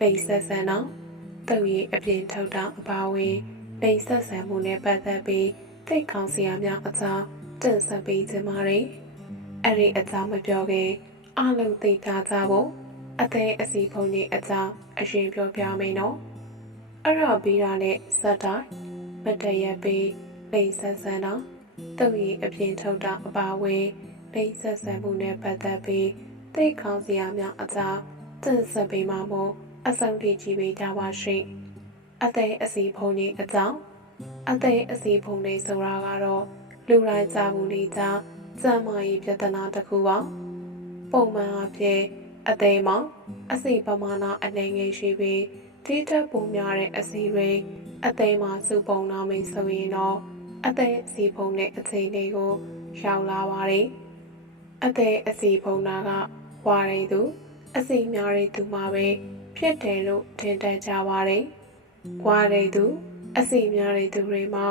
လိမ့်ဆက်ဆန်တော့တုပ်ရည်အပြင်ထုတ်တာအပါအဝင်လိမ့်ဆက်ဆန်မှုနဲ့ပတ်သက်ပြီးသိတ်ခေါင်းစရာများအကြောင်းတင်ဆက်ပေးခြင်းပါတယ်အဲ့ဒီအကြောင်းမပြောခင်အလုံးသိထားကြဖို့အသေးအစီဖုန်ကြီးအကြောင်းအရင်ပြောပြမယ်နော်အဲ့တော့ပြီးတာနဲ့စက်တိုင်းမတ်တရပေးလိမ့်ဆက်ဆန်တော့တုပ်ရည်အပြင်ထုတ်တာအပါအဝင်လိမ့်ဆက်ဆန်မှုနဲ့ပတ်သက်ပြီးသိတ်ခေါင်းစရာများအကြောင်းတင်ဆက်ပေးမှာမို့ အစုံတည်ကြည့်ပေးကြပါရှိအသေးအစီဖုန်ကြီးအကြောင်းအသေးအစီဖုန်လေးဆိုတာကတော့လူတိုင်းကြဘူးလေးကြောင့်စမ်းမရေးပြဿနာတစ်ခုပါပုံမှန်အဖြစ်အသေးမှာအစီပမာဏအနေငယ်ရှိပြီးတိတက်ပုံများတဲ့အစီတွေအသေးမှာစုပုံလာမယ်ဆိုရင်တော့အသေးအစီဖုန်တဲ့အခြေအနေကိုရောက်လာပါတယ်အသက်အစီဖုံနာကဝါရီသူအစီများရီသူမှာပဲ ဖြစ်တယ်လို့ထင်တတ်ကြပါတယ်။ဝါရီသူအစီများရီသူတွေမှာ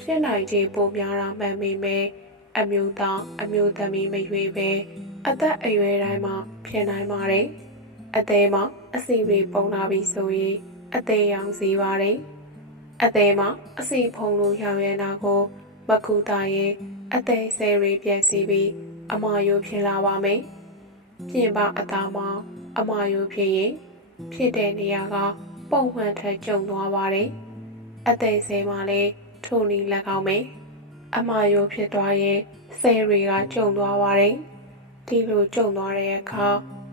ဖြစ်နိုင်ခြေပိုများတာမှန်ပေမဲ့အမျိုးသားအမျိုးသမီးမရွေးပဲအသက်အရွယ်တိုင်းမှာဖြစ်နိုင်ပါတယ်။အသေးမှာအစီတွေပုံလာပြီဆိုရင်အသေးရောင်စီပါတယ်။အသေးမှာအစီဖုံလို့ရောင်ရနာကိုမကူတာရင်အသေးဆယ်ရီပြည့်စီပြီးအမာယိုဖြစ်လာပါမယ်။ပြင်ပအသားမှာအမာယိုဖြစ်ရင် ဖြစ်တဲ့နေရာက ပုံမှန်ထက်ကျုံသွားပါတယ်။အသေးဆဲမှာလည်းထိုနည်း၎င်းမယ်။အမာယိုဖြစ်သွားရင်ဆဲတွေကကျုံသွားပါတယ်။ဒီလိုကျုံသွားတဲ့အခါ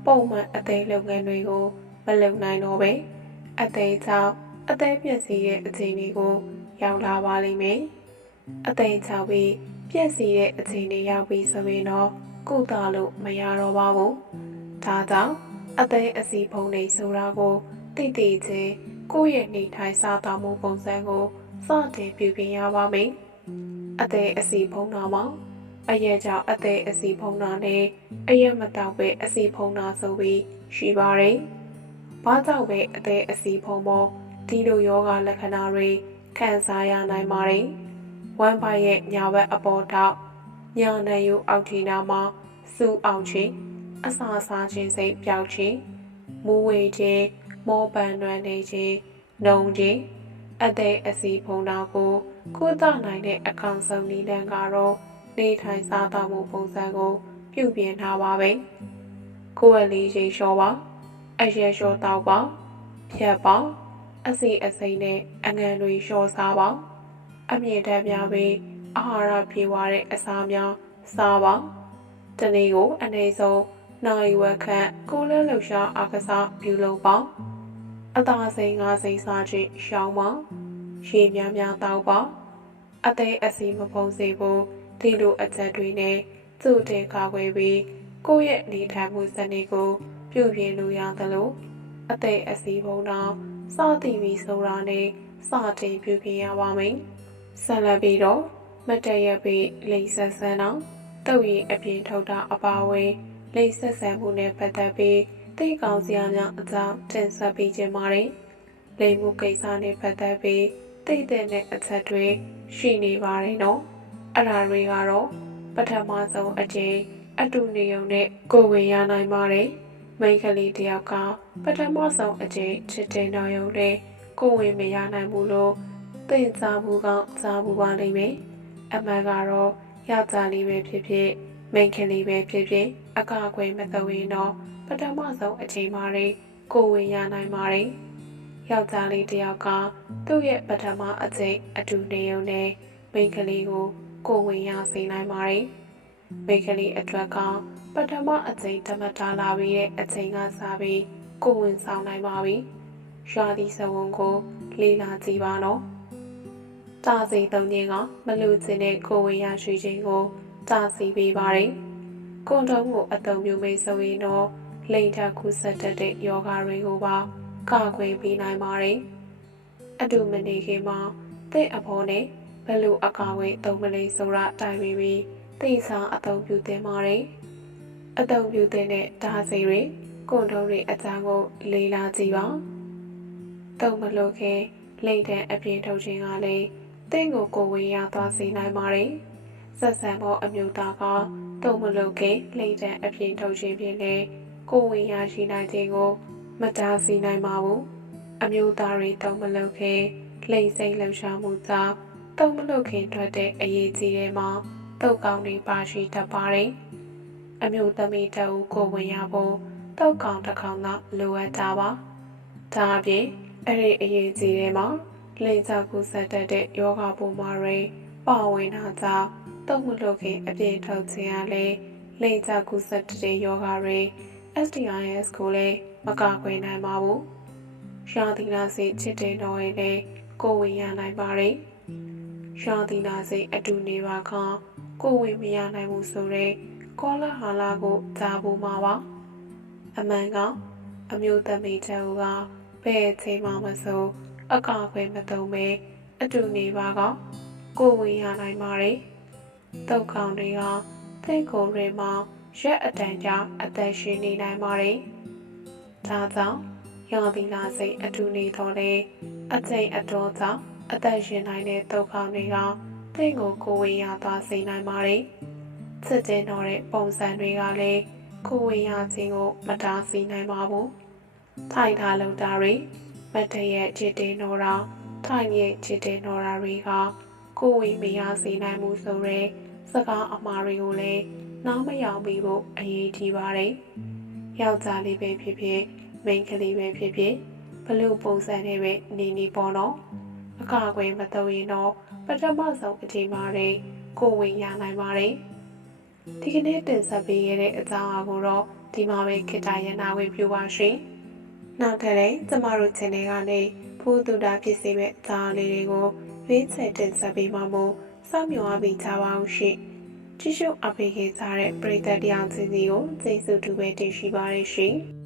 ပုံမှန်အသေးလုပ်ငန်းတွေကိုမလုပ်နိုင်တော့ပဲ။အသေးကြောင့်အသေးပြည့်စည်တဲ့အခြေအနေကိုရောက်လာပါလိမ့်မယ်။အသေးချပြီးပြက်စီတဲ့အခြေအနေရောက်ပြီဆိုရင်တော့ကုသလို့မရတော့ပါဘူး။ဒါကြောင့် အသေးအစီဖုံးနေဆိုတာကိုတိတိချင်းကိုယ့်ရဲ့နေထိုင်စားသောက်မှုပုံစံကိုစတင်ပြုပြင်ရပါမယ်။အသေးအစီဖုံးတာမှာအရက်ကြောင့်အသေးအစီဖုံးတာနဲ့အရက်မတောက်ပဲအစီဖုံးတာဆိုပြီးရှိပါတယ်။ဘာကြောင့်ပဲအသေးအစီဖုံးဖို့ဒီလိုယောဂလက္ခဏာတွေခံစားရနိုင်ပါတယ်။ဝမ်ပိုင်ရဲ့ညာဘက်အပေါ်တောက်ညာနယ်ယူအောက်ထီနာမှာစူအောင်ချင်း အစာစားခြင်းစိတ်ပျောက်ခြင်းမူဝေခြင်းမောပန်နွမ်းနေခြင်းနှုံခြင်းအသက်အစီဖုံတာကိုကုသနိုင်တဲ့အကောင်ဆုံးနည်းလမ်းကတော့နေထိုင်စားသောက်မှုပုံစံကို ပြုပြင်ထားပါပဲကိုယ်ဝယ်လေးရေလျှောပါအရဲလျှောတောက်ပါဖြတ်ပါအစီအစိမ့်နဲ့အငံတွေလျှောစားပါအမြင့်တက်များပြီးအာဟာရပြေဝတဲ့အစာများစားပါတနေ့ကိုအနည်းဆုံး နိုင်ဝက်ခန့်ကိုယ်လက်လှူရှားအားကစားပြုလုပ်ပါအသာစိန်ငါစိန်စားခြင်းရှောင်းပါရေများများတောက်ပါအသေးအစီမဖုံးစေဖို့ဒီလိုအချက်တွေနဲ့သူ့တင်ကာကွယ်ပြီးကိုယ့်ရဲ့နေထိုင်မှုစနစ်ကို ပြုပြင်လို့ရသလိုအသေးအစီဖုံးတော့စသည်ပြီးဆိုတာနဲ့စတင်ပြုပြင်ရပါမယ်ဆက်လက်ပြီးတော့မတ်တရပြီးလိမ့်ဆက်ဆန်းတော့တုတ်ရင်အပြင်ထုတ်တာအပါအဝင် လိမ့်ဆက်ဆန်းမှုနဲ့ပတ်သက်ပြီးသိကောင်စရာများအကြောင်းတင်ဆက်ပေးခြင်းပါတယ်။လိမ့်မှုကိစ္စနဲ့ပတ်သက်ပြီးသိတဲ့အချက်တွေရှိနေပါတယ်နော်။အဲ့ဒါတွေကတော့ပထမဆုံးအကျင့်အတူနေုံနဲ့ကိုယ်ဝင်ရနိုင်ပါတယ်။မိန်းကလေးတယောက်ကပထမဆုံးအကျင့်ချစ်တဲ့နောက်ရုံနဲ့ကိုယ်ဝင်မရနိုင်ဘူးလို့သိစားမှုကစားမှုပါလိမ့်မယ်အမှန်ကတော့ယောက်ျားလေးပဲဖြစ်ဖြစ် မိန်းကလေးပဲဖြစ်ဖြစ်အကာအကွယ်မတော်ရင်တော့ပထမဆုံးအချိန်မှာလေးကိုယ်ဝင်ရနိုင်ပါတယ်ယောက်ျားလေးတစ်ယောက်ကသူ့ရဲ့ပထမအချိန်အတူနေုံနဲ့မိန်းကလေးကိုကိုယ်ဝင်ရစေနိုင်ပါတယ်မိန်းကလေးအတွက်ကပထမအချိန်ဓမ္မတာလာပြီးတဲ့အချိန်ကစားပြီးကိုယ်ဝင်ဆောင်နိုင်ပါပြီရွာသီးစဝုံကိုလေးလာကြည့်ပါနော်တာစီသုံးခြင်းကမလူခြင်းတဲ့ကိုယ်ဝင်ရရှိခြင်းကို တာစီပေးပါတယ်။ကွန်ဒုံးကိုအသုံးပြုမိတ်ဆိုရင်တော့လိန်ထကူဆက်တတ်တဲ့ယောဂါတွေကိုပါကာကွယ်ပေးနိုင်ပါတယ်အတူမနေခင်မှာတဲ့အဖော်နဲ့ဘယ်လိုအကာအကွယ်သုံးမလဲဆိုတာတိုင်ပြီးပြီးသိစားအသုံးပြုသင်ပါတယ်အသုံးပြုတဲ့ဓာတ်စိတွေကိုန်တုံးတွေအကြောင်းကိုလေးလာကြည့်ပါသုံးမလို့ခင်လိမ့်တဲ့အပြင်ထုတ်ခြင်းကလည်းတင့်ကိုကိုဝင်ရသွားစေနိုင်ပါတယ် ဆက်ဆံဖို့အမျိုးသားကသုံးမလို့ခင်လိမ့်တဲ့အပြင်ထုတ်ခြင်းဖြင့်လည်းကိုဝင်ရရှိနိုင်ခြင်းကိုမတားဆီးနိုင်ပါဘူးအမျိုးသားတွေတုံးမလုပ်ခင်လိမ့်စိမ့်လှူရှားမှုကြောင့်တုံးမလုပ်ခင်ထွက်တဲ့အရေးကြီးတဲ့မှာတုတ်ကောင်းတွေပါရှိတတ်ပါတယ်အမျိုးသမီးတအူကိုဝင်ရဖို့တုတ်ကောင်းတစ်ခေါင်းသာလိုအပ်တာပါဒါအပြင်အဲ့ဒီအရေးကြီးတဲ့မှာလိမ့်စာကူဆက်တတ်တဲ့ယောဂပုံမှာတွေပါဝင်တာကြောင့် တုံးမလုပ်ခင်အပြည့်ထုတ်ခြင်းရလေလိမ့်စာကူဆက်တဲ့ယောဂတွေ STIS ကိုလည်းမကာကွယ်နိုင်ပါဘူး။ရာသီနာစိတ်ချစ်တဲ့တော်ရဲ့လည်းကိုဝင်ရနိုင်ပါတယ်။ရာသီနာစိတ်အတူနေပါကကိုဝင်မရနိုင်ဘူးဆိုတော့ကောလာဟာလာကိုကြားဖို့မှာပါ။အမှန်ကအမျိုးသမီးတူကဘယ်အချိန်မှမဆိုအကာအကွယ်မသုံးပဲအတူနေပါကကိုဝင်ရနိုင်ပါတယ်။ တောက်ကောင်တွေကသိကိုတွေမှာရက်အတန်ကြာအသက်ရှင်နေနိုင်ပါတယ်။ဒါကြောင့်ရောင်သီလာစိတ်အထူးနေတော့လေအချိန်အတော်ကြောင့်အသက်ရှင်နိုင်တဲ့ဒုက္ခတွေကတင့်ကိုကိုဝေရသွားစေနိုင်ပါတယ်။စစ်တင်တော်တဲ့ပုံစံတွေကလည်းကိုဝေရခြင်းကိုမတားဆီးနိုင်ပါဘူး။ထိုင်ထားလုံတာတွေမတရဲ့ချစ်တင်တော်တာထိုင်ရဲ့ချစ်တင်တော်တာတွေက ကိုဝေမရစေနိုင်မှုဆိုရဲစကားအမှားတွေကိုလည်းနားမယောင်ပြီးဖို့အရေးကြီးပါတယ်။ယောက်ျားလေးပဲဖြစ်ဖြစ်မိန်းကလေးပဲဖြစ်ဖြစ်ဘလို့ပုံစံနဲ့ပဲနေနေပေါ့နော်။အကာအကွယ်မတော့ရင်တော့ပထမဆုံးအချိန်မှာတဲ့ကိုဝင်ရနိုင်ပါတယ်။ဒီကနေ့တင်ဆက်ပေးခဲ့တဲ့အကြောင်းအရာကိုတော့ဒီမှာပဲခေတ္တရနာဝင်ပြပါရှင်။နောက်ထပ်လည်းကျမတို့ channel ကနေဘုသူတာဖြစ်စေမဲ့အကြောင်းလေးတွေကို ရွေးချယ်တင်ဆက်ပေးမှာမို့စောင့်မျှော်အားပေးကြပါအောင်ရှင်။ကြည့်ရှုအပေးခဲ့ကြတဲ့ပရိသတ်တရားချင်းစီကိုကျေးဇူးတူပဲတင်ရှိပါရရှင်။